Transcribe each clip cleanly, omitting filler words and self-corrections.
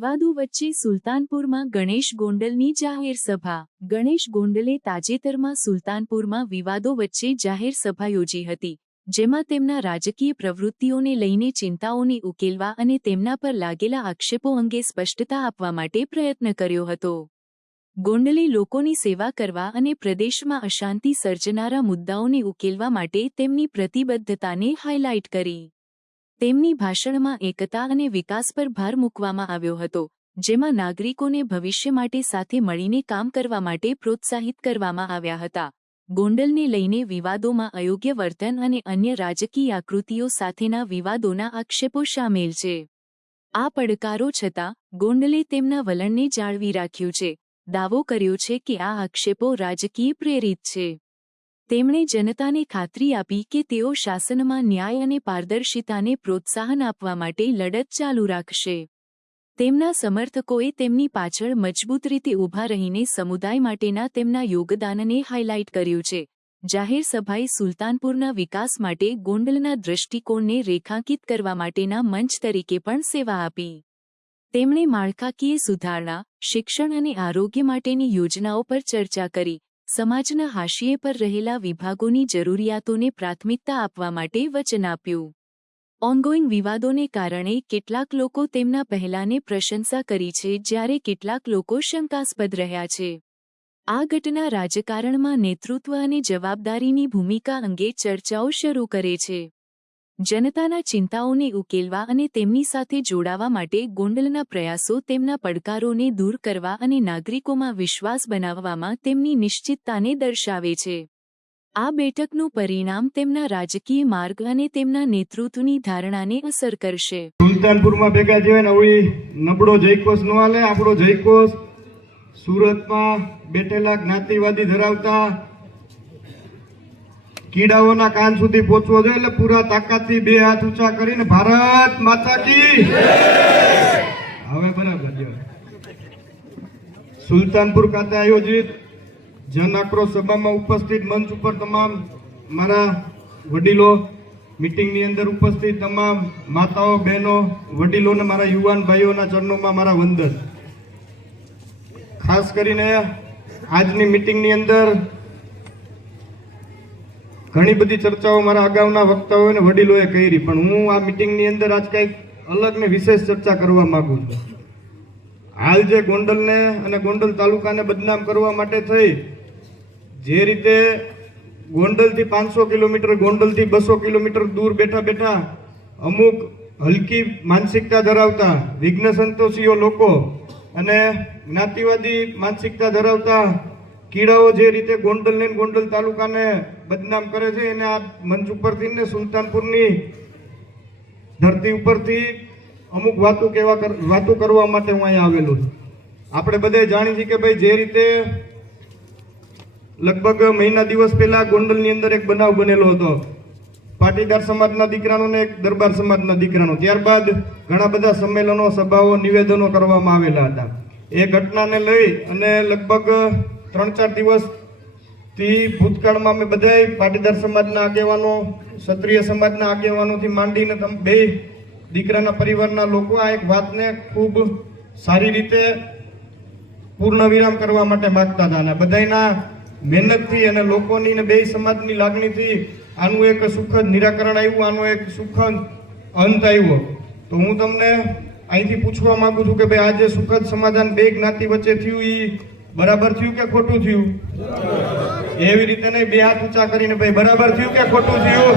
વિવાદો વચ્ચે સુલતાનપુરમાં ગણેશ ગોંડલની જાહેર સભા। ગણેશ ગોંડલે તાજેતરમાં સુલતાનપુરમાં વિવાદો વચ્ચે જાહેર સભા યોજી હતી, જેમાં તેમના રાજકીય પ્રવૃત્તિઓને લઈને ચિંતાઓને ઉકેલવા અને તેમના પર લાગેલા આક્ષેપો અંગે સ્પષ્ટતા આપવા માટે પ્રયત્ન કર્યો હતો। ગોંડલે લોકોની સેવા કરવા અને પ્રદેશમાં અશાંતિ સર્જનારા મુદ્દાઓને ઉકેલવા માટે તેમની પ્રતિબદ્ધતાને હાઇલાઇટ કરી। તેમની ભાષણમાં એકતા અને વિકાસ પર ભાર મૂકવામાં આવ્યો હતો, જેમાં નાગરિકોને ભવિષ્ય માટે સાથે મળીને કામ કરવા માટે પ્રોત્સાહિત કરવામાં આવ્યા હતા। ગોંડલને લઈને વિવાદોમાં અયોગ્ય વર્તન અને અન્ય રાજકીય આકૃતિઓ સાથેના વિવાદોના આક્ષેપો શામેલ છે। આ પડકારો છતાં ગોંડલે તેમના વલણને જાળવી રાખ્યું છે। દાવો કર્યો છે કે આ આક્ષેપો રાજકીય પ્રેરિત છે। તેમણે જનતાને ખાતરી આપી કે તેઓ શાસનમાં ન્યાય અને પારદર્શિતાને પ્રોત્સાહન આપવા માટે લડત ચાલુ રાખશે। તેમના સમર્થકોએ તેમની પાછળ મજબૂત રીતે ઊભા રહીને સમુદાય માટેના તેમના યોગદાનને હાઇલાઇટ કર્યું છે। જાહેર સભાએ સુલતાનપુરના વિકાસ માટે ગોંડલના દૃષ્ટિકોણને રેખાંકિત કરવા માટેના મંચ તરીકે પણ સેવા આપી। તેમણે માળખાકીય સુધારણા, શિક્ષણ અને આરોગ્ય માટેની યોજનાઓ પર ચર્ચા કરી, સમાજના હાશિએ પર રહેલા વિભાગોની જરૂરિયાતોને પ્રાથમિકતા આપવા માટે વચન આપ્યું। ઓનગોઈંગ વિવાદોને કારણે કેટલાક લોકો તેમના પહેલાને પ્રશંસા કરી છે, જ્યારે કેટલાક લોકો શંકાસ્પદ રહ્યા છે। આ ઘટના રાજકારણમાં નેતૃત્વ અને જવાબદારીની ભૂમિકા અંગે ચર્ચાઓ શરૂ કરે છે। જનતાના ચિંતાઓને ઉકેલવા અને તેમની સાથે જોડાવા માટે ગોંડલના પ્રયાસો તેમના પડકારોને દૂર કરવા અને નાગરિકોમાં વિશ્વાસ બનાવવામાં તેમની નિશ્ચિતતાને દર્શાવે છે। આ બેઠકનું પરિણામ તેમના રાજકીય માર્ગ અને તેમના નેતૃત્વની ધારણાને અસર કરશે। સુલતાનપુરમાં ભેગા થયા ને હવે નબળો જયકોશ ન હાલે। આપણો જયકોશ સુરતમાં બેઠેલા જ્ઞાતિવાદી ધરાવતા કીડાઓના કાન સુધી પહોંચવો જોઈએ। એટલે પૂરા તાકાતથી બે હાથ ઊંચા કરીને ભારત માતા કી હવે બરાબર જો સુલતાનપુર ખાતે આયોજિત જન આક્રોશ સભામાં ઉપસ્થિત મંચ ઉપર તમામ મારા વડીલો, મીટિંગની અંદર ઉપસ્થિત તમામ માતાઓ, બહેનો, વડીલોને મારા યુવાન ભાઈઓના ચરણોમાં મારા વંદન। ખાસ કરીને આજની મીટિંગની અંદર ઘણી બધી ચર્ચાઓ મારા અગાઉના વક્તાઓ અને વડીલોએ કરી, પણ હું આ મીટિંગની અંદર આજ કંઈક અલગ ને વિશેષ ચર્ચા કરવા માંગુ છું। હાલ જે ગોંડલને અને ગોંડલ તાલુકાને બદનામ કરવા માટે થઈ જે રીતે ગોંડલથી 500 કિલોમીટર, ગોંડલથી 200 કિલોમીટર દૂર બેઠા બેઠા અમુક હલકી માનસિકતા ધરાવતા વિઘ્ન સંતોષીઓ લોકો અને જ્ઞાતિવાદી માનસિકતા ધરાવતા કીડાઓ જે રીતે ગોંડલને ગોંડલ તાલુકાને બદનામ કરે છે, એને આ મંચ ઉપરથી ને સુલતાનપુરની ધરતી ઉપરથી અમુક વાતો કરવા માટે હું અહીંયા આવેલો છું। આપણે બધે જાણી છીએ કે ભાઈ જે રીતે લગભગ મહિના દિવસ પહેલા ગોંડલની અંદર એક બનાવ બનેલો હતો, પાટીદાર સમાજના દીકરાનો ને એક દરબાર સમાજના દીકરાનો। ત્યારબાદ ઘણા બધા સંમેલનો, સભાઓ, નિવેદનો કરવામાં આવેલા હતા। એ ઘટનાને લઈ અને લગભગ 3-4 દિવસથી ભૂતકાળમાં અમે બધાય પાટીદાર સમાજના આગેવાનો, ક્ષત્રિય સમાજના આગેવાનોથી માંડીને બે દીકરાના પરિવારના લોકો આ એક વાતને ખૂબ સારી રીતે પૂર્ણ વિરામ કરવા માટે માંગતા હતા અને બધાના મહેનતથી અને લોકોની ને બે સમાજની લાગણીથી આનું એક સુખદ નિરાકરણ આવ્યું, આનો એક સુખદ અંત આવ્યો। તો હું તમને અહીંથી પૂછવા માંગુ છું કે ભાઈ આજે સુખદ સમાધાન બે જ્ઞાતિ વચ્ચે થયું, એ બરાબર થયું કે ખોટું થયું? એવી રીતે નહીં, બે હાથ ઊંચા કરીને ભાઈ બરાબર થયું કે ખોટું થયું?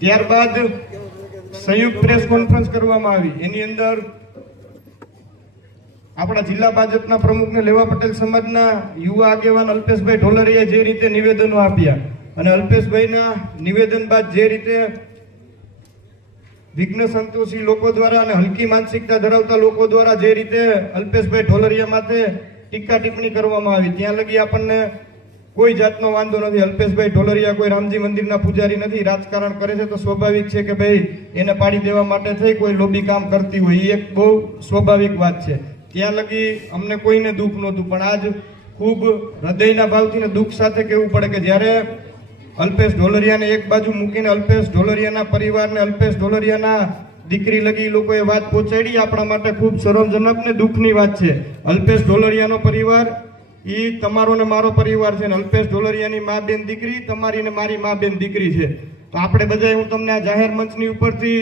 ત્યારબાદ સંયુક્ત પ્રેસ કોન્ફરન્સ કરવામાં આવી। એની અંદર આપણા જિલ્લા ભાજપના પ્રમુખને લેવા પટેલ સમાજના યુવા આગેવાન અલ્પેશભાઈ ઢોલરિયાએ જે રીતે નિવેદનો આપ્યા અને અલ્પેશભાઈના નિવેદન બાદ જે રીતે વિઘ્ન સંતોષી લોકો દ્વારા અને હલકી માનસિકતા ધરાવતા લોકો દ્વારા જે રીતે અલ્પેશભાઈ ઢોલરિયા માથે ટીકા ટિપ્પણી કરવામાં આવી, ત્યાં લગી આપણને કોઈ જાતનો વાંધો નથી। અલ્પેશભાઈ ઢોલરિયા કોઈ રામજી મંદિરના પૂજારી નથી, રાજકારણ કરે છે તો સ્વાભાવિક છે કે ભાઈ એને પાડી દેવા માટે થઈ કોઈ લોબી કામ કરતી હોય, એ એક બહુ સ્વાભાવિક વાત છે। ત્યાં લગી અમને કોઈને દુઃખ નહોતું, પણ આજ ખૂબ હૃદયના ભાવથી ને દુઃખ સાથે કહેવું પડે કે જ્યારે અલ્પેશ ઢોલરિયાને એક બાજુ મૂકીને અલ્પેશ ઢોલરિયાના પરિવારને, અલ્પેશ ઢોલરિયાના દીકરી લગી એ લોકોએ વાત પહોંચાડી, આપણા માટે ખૂબ શરમજનક ને દુઃખની વાત છે. અલ્પેશ ઢોલરિયાનો પરિવાર એ તમારો ને મારો પરિવાર છે, ને અલ્પેશ ઢોલરિયાની મા બેન દીકરી તમારી ને મારી મા બેન દીકરી છે. તો આપણે બધા, હું તમને આ જાહેર મંચની ઉપરથી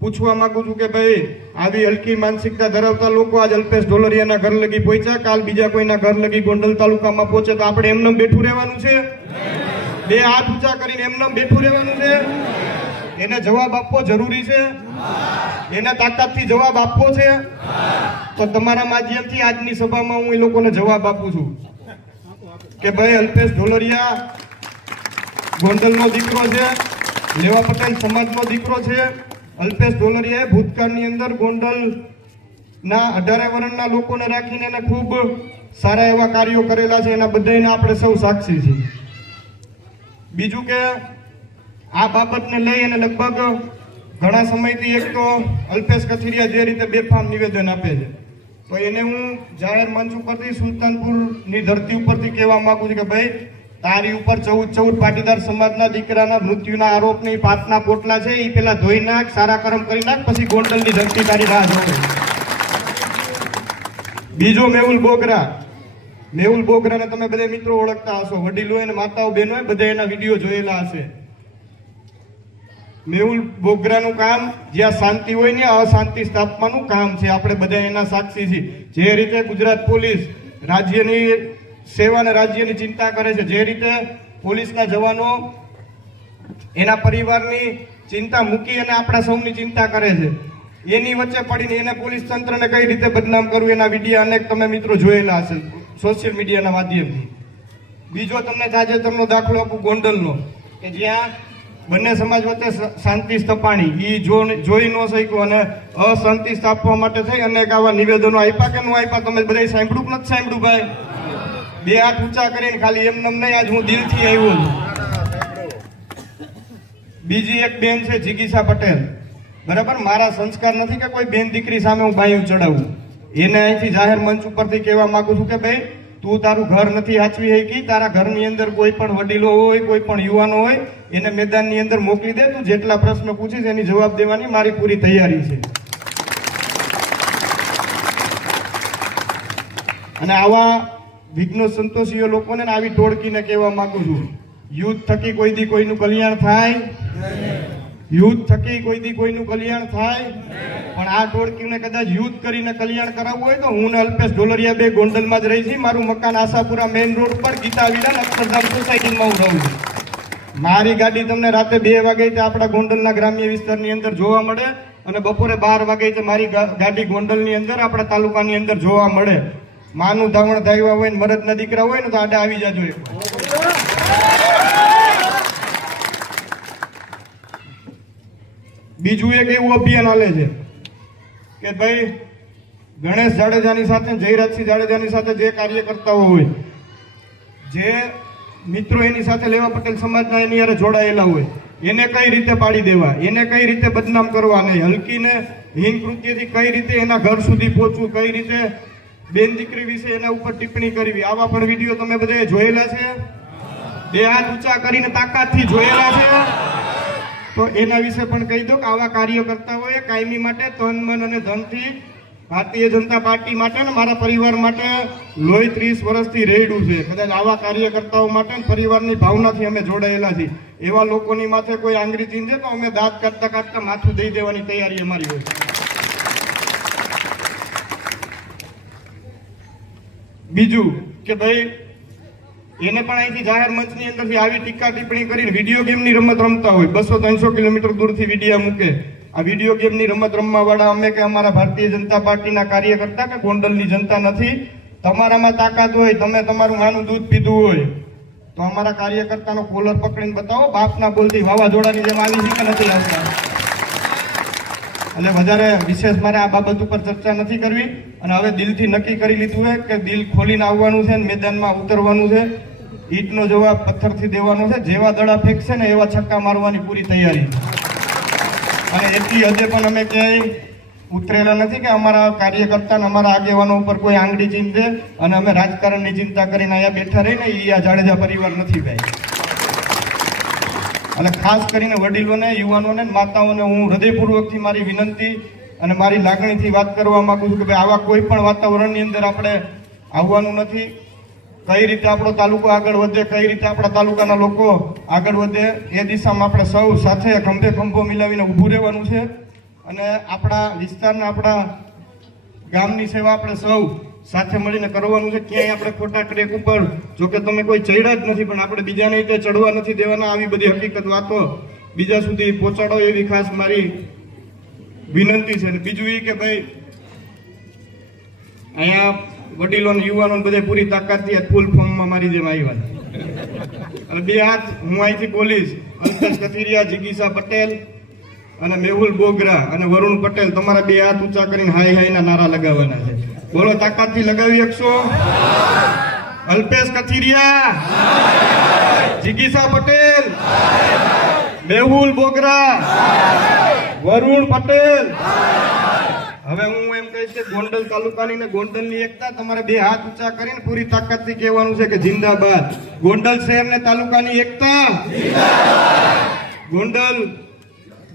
પૂછવા માંગુ છું કે ભાઈ, આવી હલકી માનસિકતા ધરાવતા લોકો આજ અલ્પેશ ઢોલરિયાના ઘર લગી પહોંચ્યા, કાલ બીજા કોઈના ઘર લગી ગોંડલ તાલુકામાં પહોંચે તો આપણે એમને બેઠું રહેવાનું છે? બે હાથ ઊંચા કરીને એમને બેઠું રહેવાનું છે? એને જવાબ આપવો જરૂરી છે? એને તાકાતથી જવાબ આપવો છે? તો તમારા માધ્યમથી આજની સભામાં હું એ લોકોને જવાબ આપું છું કે ભાઈ, અલ્પેશ ઢોલરિયા ગોંડલનો દીકરો છે, લેવા પટેલ સમાજનો દીકરો છે. અલ્પેશ ઢોલરિયાએ ભૂતકાળની અંદર ગોંડલના 18 વર્ષના લોકોને રાખીને એને ખૂબ સારા એવા કાર્યો કરેલા છે. એના બધાને આપણે સૌ સાક્ષી છીએ. બીજું કે આ બાબતને લઈ અને લગભગ ઘણા સમયથી એક તો અલ્પેશ કથિરિયા જે રીતે બેફામ નિવેદન આપે છે, તો એને હું જાહેર મંચ ઉપરથી સુલતાનપુરની ધરતી ઉપરથી કહેવા માંગુ છું કે ભાઈ, તારી ઉપર 14 પાટીદાર સમાજના દીકરાના મૃત્યુના આરોપની પાપના પોટલા છે, એ પેલા ધોઈ નાખ, સારા કર્મ કરી નાખ, પછી ગોંડલની ધરતી તારી રાહ જોવે. બીજો મેહુલ બોગરાને તમે બધા મિત્રો ઓળખતા હશો, વડીલો અને માતાઓ બહેનો બધા એના વિડીયો જોયેલા હશે. મેહુલ બોગરાનું કામ જ્યાં શાંતિ હોય ને અશાંતિ સ્થાપવાનું કામ છે. આપણે બધા એના સાક્ષી છીએ. જે રીતે ગુજરાત પોલીસ રાજ્યની સેવા અને રાજ્યની ચિંતા કરે છે, જે રીતે પોલીસના જવાનો એના પરિવારની ચિંતા મૂકી અને આપણા સૌની ચિંતા કરે છે, એની વચ્ચે પડીને એને પોલીસ તંત્રને કઈ રીતે બદનામ કરવું, એના વિડીયો અનેક તમે મિત્રો જોયેલા હશે સોશિયલ મીડિયાના માધ્યમથી. બીજો તમને તાજેતરનો દાખલો આપું ગોંડલનો, કે જ્યાં બંને સમાજ વચ્ચે શાંતિ સ્થપાણી, એ જોઈ ન શક્યો અને અશાંતિ સ્થાપવા માટે થઈ અનેક આવા નિવેદનો આપ્યા કે ન આપ્યા? તમે બધા સાંભળ્યું કે નથી સાંભળ્યું ભાઈ? બે હાથ ઊંચા કરીને ખાલી એમને નહીં, આજ હું દિલથી આવ્યો છું. બીજી એક બેન છે જિગીસા પટેલ, બરાબર? મારા સંસ્કાર નથી કે કોઈ બેન દીકરી સામે હું બાયું ચડાવું. એને અહીંથી જાહેર મંચ ઉપરથી કહેવા માંગુ છું કે ભાઈ, તું તારું ઘર નથી હાચવી શકી, તારા ઘરની અંદર કોઈ પણ વડીલો હોય, કોઈ પણ યુવાનો હોય, એને મેદાનની અંદર મોકલી દે. તું જેટલા પ્રશ્ન પૂછીશ એની જવાબ દેવાની મારી પૂરી તૈયારી છે. અને આવા વિઘ્નો સંતોષીઓ લોકોને આવી ટોળકીને કહેવા માંગુ છું, યુદ્ધ થકી કોઈ દી કોઈનું કલ્યાણ થાય? યુદ્ધ થકી કોઈ દી કોઈનું કલ્યાણ થાય? પણ આ ટોળકીને કદાચ યુદ્ધ કરીને કલ્યાણ કરાવવું હોય તો હું ને અલ્પેશ ઢોલરિયા બે ગોંડલમાં જ રહી છીએ. મારું મકાન આશાપુરા મેઇન રોડ પર ગીતા વિલા અક્ષરધામ સોસાયટીમાં હું રહું છું. મારી ગાડી તમને રાતે 2 વાગે આપણા ગોંડલના ગ્રામ્ય વિસ્તારની અંદર જોવા મળે, અને બપોરે 12 વાગે મારી ગાડી ગોંડલની અંદર આપણા તાલુકાની અંદર જોવા મળે. માનું ધાવણ ધાવ્યા હોય ને મરદના દીકરા હોય ને તો આડા આવી જાજો. બીજું એક એવું અભિયાન હાલે છે કે ભાઈ, ગણેશ જાડેજાની સાથે, જયરાજસિંહ જાડેજાની સાથે જે કાર્યકર્તાઓ હોય, જે મિત્રો એની સાથે લેવા પટેલ સમાજના એની હારે જોડાયેલા હોય, એને કઈ રીતે પાડી દેવા, એને કઈ રીતે બદનામ કરવા નહીં, હલકીને હિંગ કૃત્યથી કઈ રીતે એના ઘર સુધી પહોંચવું, કઈ રીતે બેન દીકરી વિશે એના ઉપર ટિપ્પણી કરવી, આવા પણ વિડીયો તમે બધા જોયેલા છે? બે હાથ ઊંચા કરીને તાકાતથી જોયેલા છે? તો એના વિશે પણ કહી દો કે આવા કાર્યકર્તાઓએ કાયમી માટે તન મન અને ધનથી ભારતીય જનતા પાર્ટી માટે ને મારા પરિવાર માટે લોહી 30 વર્ષથી રેડ્યું છે. કદાચ આવા કાર્યકર્તાઓ માટે પરિવારની ભાવનાથી અમે જોડાયેલા છીએ. એવા લોકોની માથે કોઈ આંગળી ચીંધે તો અમે દાંત કાઢતા કાઢતા માથું દઈ દેવાની તૈયારી અમારી હોય. બીજું કે ભાઈ, એને પણ અહીંથી જાહેર મંચની અંદરથી આવી ટીકા ટિપ્પણી કરીને વિડીયો ગેમની રમત રમતા હોય, 200-300 કિલોમીટર દૂરથી વિડીયો મૂકે. આ વિડીયો ગેમની રમત રમવા વાળા અમે કે અમારા ભારતીય જનતા પાર્ટીના કાર્યકર્તા કે ગોંડલની જનતા નથી. તમારામાં તાકાત હોય, તમે તમારું માનું દૂધ પીધું હોય તો અમારા કાર્યકર્તાનો કોલર પકડીને બતાવો. બાપના બોલથી વાવાઝોડાની જેમ આવી છે કે નથી આવતા? એટલે વધારે વિશેષ મારે આ બાબત ઉપર ચર્ચા નથી કરવી. અને હવે દિલથી નક્કી કરી લીધું છે કે દિલ ખોલીને આવવાનું છે અને મેદાનમાં ઉતરવાનું છે. ઈટનો જવાબ પથ્થરથી દેવાનો છે. જેવા દડા ફેંકશે ને એવા છક્કા મારવાની પૂરી તૈયારી. અને એટલી હદે પણ અમે ક્યાંય ઉતરેલા નથી કે અમારા કાર્યકર્તા ને અમારા આગેવાનો ઉપર કોઈ આંગળી ચીંધે અને અમે રાજકારણની ચિંતા કરીને અહીંયા બેઠા રહીને એ આ જાડેજા પરિવાર નથી ભાઈ. અને ખાસ કરીને વડીલોને, યુવાનોને, માતાઓને હું હૃદયપૂર્વકથી મારી વિનંતી અને મારી લાગણીથી વાત કરવા માંગુ છું કે ભાઈ આવા કોઈ પણ વાતાવરણની અંદર આપણે આવવાનું નથી. કઈ રીતે આપણો તાલુકો આગળ વધે, કઈ રીતે આપણા તાલુકાના લોકો આગળ વધે, એ દિશામાં આપણે સૌ સાથે ખંભે ખંભો મિલાવીને ઊભું રહેવાનું છે. અને આપણા વિસ્તારના, આપણા ગામની સેવા આપણે સૌ સાથે મળીને કરવાનું છે. ક્યાંય આપણે ખોટા ટ્રેક ઉપર, જો કે તમે કોઈ ચડ્યા જ નથી, પણ આપણે બીજાને રીતે ચડવા નથી દેવાના. આવી બધી હકીકત વાતો બીજા સુધી પહોંચાડો એવી ખાસ મારી વિનંતી છે. અને બીજું એ કે ભાઈ અહીંયા વડીલો ને યુવાનો બધે પૂરી તાકાતથી ફૂલ ફોર્મમાં મારી જેમ આવ્યા અને બે હાથ હું અહીંથી બોલીશ. અલ્પેશ કથિરિયા, જિગીસા પટેલ અને મેહુલ બોગરા અને વરુણ પટેલ, તમારા બે હાથ ઊંચા કરીને હાય હાયના નારા લગાવવાના છે. બોલો, તાકાતથી લગાવી શકશો? અલ્પેશ કથિરિયા, જિગીસા પટેલ, મેહુલ બોગરા, વરુણ પટેલ. હવે હું એમ કહીશ કે ગોંડલ તાલુકાની ને ગોંડલની એકતા તમારે બે હાથ ઊંચા કરીને પૂરી તાકાતથી કહેવાનું છે કે જિંદાબાદ. ગોંડલ શહેર ને તાલુકાની એકતા જિંદાબાદ. ગોંડલ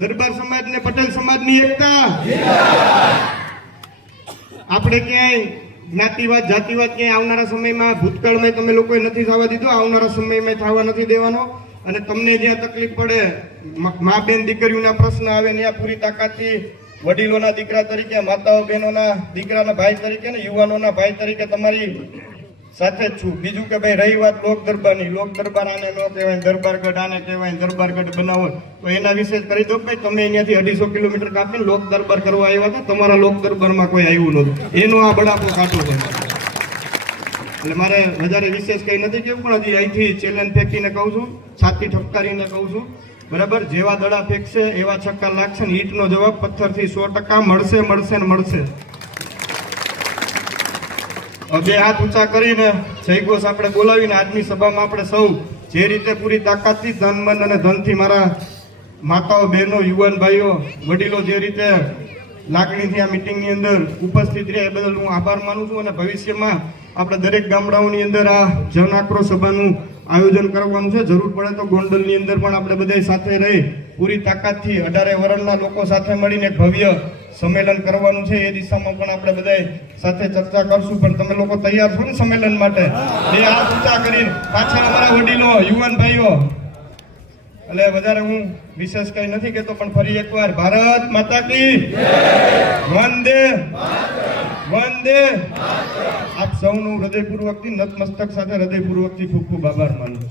દરબાર સમાજ ને પટેલ સમાજની એકતા જિંદાબાદ. આપણે ક્યાંય જ્ઞાતિવાદ, જાતિવાદ ક્યાંય આવનારા સમયમાં, ભૂતકાળમાં તમે લોકોએ નથી થવા દીધો, આવનારા સમયમાં થવા નથી દેવાનો. અને તમને જ્યાં તકલીફ પડે, મા બેન દીકરીઓના પ્રશ્ન આવે, ત્યાં પૂરી તાકાતથી વડીલોના દીકરા તરીકે, માતાઓ બહેનોના દીકરાના ભાઈ તરીકે ને યુવાનોના ભાઈ તરીકે તમારી સાથે જ છું. બીજું કે ભાઈ રહી વાત લોક દરબારની, લોક દરબાર આને ન કહેવાય, દરબારગઢ આને કહેવાય, દરબારગઢ બનાવો, તો એના વિશે જ કરી દો. ભાઈ તમે અહીંયાથી 250 કિલોમીટર કાપીને લોક દરબાર કરવા આવ્યા હતા, તમારા લોક દરબારમાં કોઈ આવ્યું નહોતું. એનો આ બડાપો કાઢો છે. એટલે મારે વધારે વિશેષ કંઈ નથી કેવું, પણ હજી અહીંથી ચેલેન્જ ફેંકીને કહું છું, છાતી ઠપકારીને કહું છું, બરાબર? જેવા દડા ફેંકશે એવા છક્કા લાગશે ને ઈંટનો જવાબ પથ્થરથી 100% મળશે, મળશે ને મળશે. બે હાથ ઊંચા કરીને જયઘોષ આપણે બોલાવીને આજની સભામાં આપણે સૌ જે રીતે પૂરી તાકાતથી, ધન, મન અને ધનથી મારા માતાઓ, બહેનો, યુવાન ભાઈઓ, વડીલો જે રીતે લાગણીથી આ મિટિંગની અંદર ઉપસ્થિત રહ્યા એ બદલ હું આભાર માનું છું. અને ભવિષ્યમાં આપણે દરેક ગામડાઓની અંદર આ જન આક્રોશ સભાનું આયોજન કરવાનું છે. જરૂર પડે તો ગોંડલની અંદર પણ આપણે બધા સાથે રહી પૂરી તાકાતથી 18 વરણના લોકો સાથે મળીને ભવ્ય સંમેલન કરવાનું છે. એ દિશામાં પણ આપણે બધા સાથે ચર્ચા કરશું. પણ તમે લોકો તૈયાર છો ને સંમેલન માટે? બે હાથ ઊંચા કરીને પાછળ અમારા વડીલો, યુવાન ભાઈઓ. એટલે વધારે હું વિશેષ કઈ નથી કહેતો, પણ ફરી એકવાર ભારત માતા કી વંદે વંદે. આપ સૌનું હૃદયપૂર્વકથી, નતમસ્તક સાથે હૃદયપૂર્વકથી ખૂબ ખૂબ આભાર માનું.